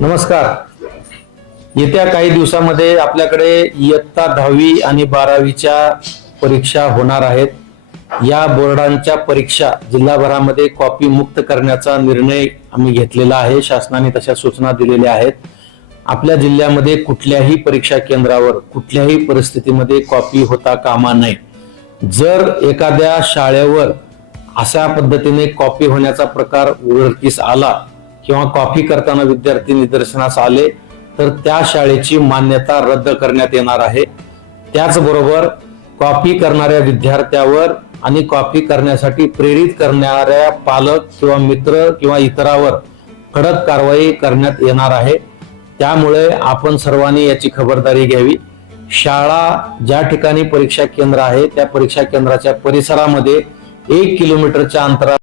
नमस्कार. येत्या काही दिवसामध्ये आपल्याकडे इयत्ता दहावी आणि बारावीच्या परीक्षा होणार आहेत. या बोर्डांच्या परीक्षा जिल्हाभरामध्ये कॉपी मुक्त करण्याचा निर्णय आम्ही घेतलेला आहे. शासनाने तशा सूचना दिलेल्या आहेत. आपल्या जिल्ह्यामध्ये कुठल्याही परीक्षा केंद्रावर कुठल्याही परिस्थितीमध्ये कॉपी होता कामा नये. जर एखाद्या शाळेवर अशा पद्धतीने कॉपी होण्याचा प्रकार उघडकीस आला किंवा कॉपी करताना विद्यार्थी निदर्शनास आले तर त्या शाळेची मान्यता रद्द करण्यात येणार आहे. त्याचबरोबर कॉपी करणाऱ्या विद्यार्थ्यावर आणि कॉपी करण्यासाठी प्रेरित करणाऱ्या पालक किंवा मित्र किंवा इतरावर कडक कारवाई करण्यात येणार आहे. त्यामुळे आपण सर्वांनी याची खबरदारी घ्यावी. शाळा ज्या ठिकाणी परीक्षा केंद्र आहे त्या परीक्षा केंद्राच्या परिसरामध्ये एक किलोमीटरच्या अंतरावर